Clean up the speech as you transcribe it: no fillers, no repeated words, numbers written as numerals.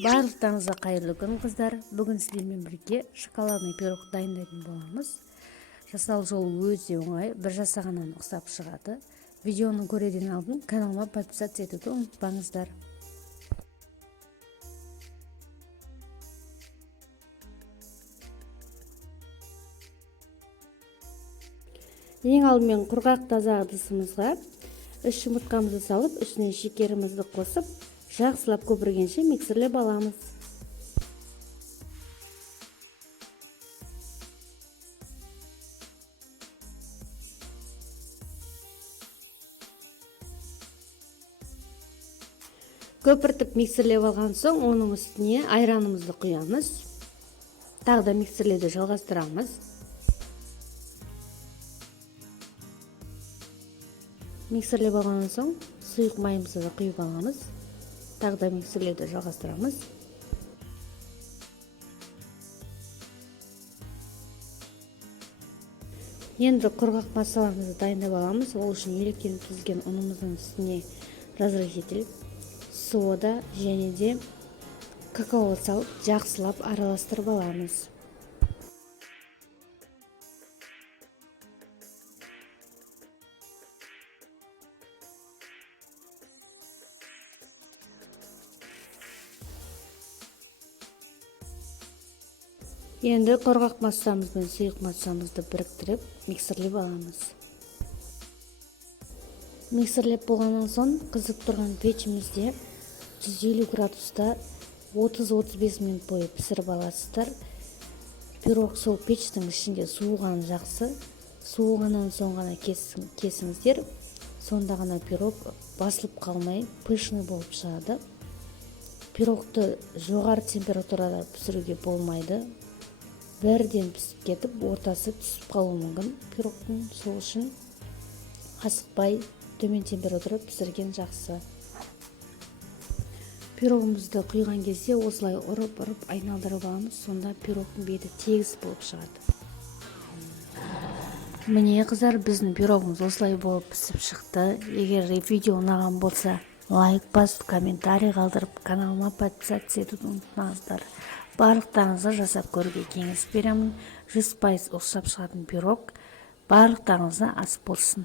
Барлықтарыңызға қайырлы күн қыздар. Бүгін сіздермен бірге шоколадный пирог дайындайтын боламыз. Жасау жолы өте оңай, бір жасағаннан ұқсап шығады. Видеоны көреден алдын каналыма подписаться етуді ұмытпаңыздар. Ең алдымен құрғақ таза ыдысымызға 3 жұмыртқамызды салып, үстіне шекерімізді қосып, жақсылап көпіргенше миксерлеп аламыз. Көпіртіп миксерлеп алған соң, оның үстіне айранымызды құямыз. Тағы да миксерлеуді жалғастырамыз. Миксерлеп алған соң, сұйық майымызды да құйып аламыз. Тағы да миксерлеуді жалғастырамыз. Енді құрғақ массаларымызды дайындап аламыз. Ол үшін електен түзген ұнымыздың үстіне разрыхитель, сода және де какао салып, жақсылап араластырып аламыз. Енді құрғақ массамыз бен сұйық массамызды біріктіріп, миксерлеп аламыз. Миксерлеп болғаннан соң, қызып тұрған пешімізде 150 градуста 30-35 минут бойы пісіріп аласыздар. Пирог сол пештің ішінде суыған жақсы. Суығаннан соң ғана кесіңіздер. Сонда ғана пирог басылып қалмай, пышный болып шығады. Пирогты жоғары температурада пісіруге болмайды. Бірден пісіп кетіп, ортасы түсіп қалуы мүмкін пирогтың. Сол үшін асықпай төмен температура пісірген жақсы. Пирогымызды құйған кезде осылай ұрып айналдырып аламыз. Сонда пирогтың беті тегіс болып шығады. Міне қыздар, біздің пирогымыз осылай болып пісіп шықты. Егер видео ұнаған болса, лайк басып, комментарий қалдырып, каналыма подписаться етуді ұмытпаңыздар. Барлықтарыңызға жасап көруге кеңес беремін. 100% ұқсап шығатын пирог. Барлықтарыңызға ас болсын.